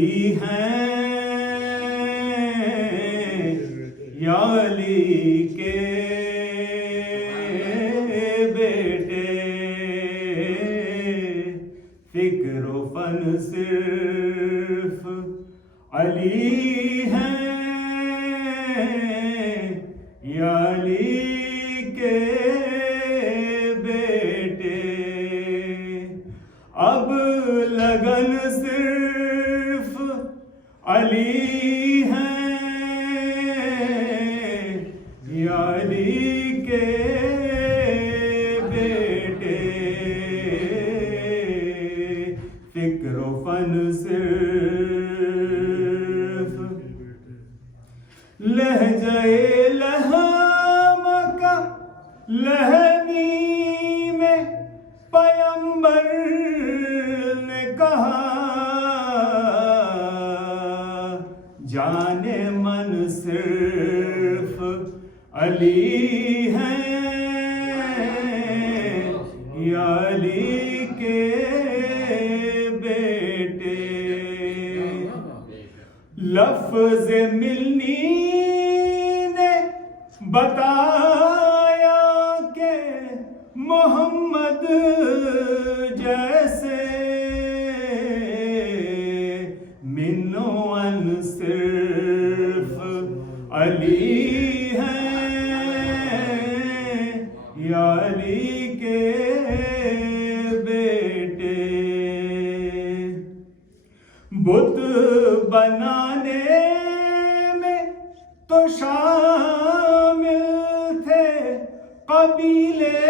علی ہیں یا علی کے بیٹے، فکر و فن صرف علی ہیں یا علی کے بیٹے، اب لگن صرف علی ہیں یا علی کے بیٹے، فکر و فن صرف لہجہ لہم کا لہمی میں پیمبر نے کہا، جان من صرف علی ہیں یا علی کے بیٹے، لفظ ملنی نے بتایا کہ محمد جیسے من و ان صرف علی ہیں یا علی کے بیٹے، بت بنانے میں تو شامل تھے قبیلے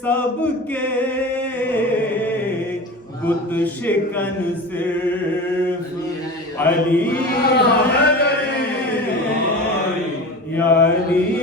سب کے، بت شکن صرف علی ہیں یا علی